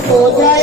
বোঝায়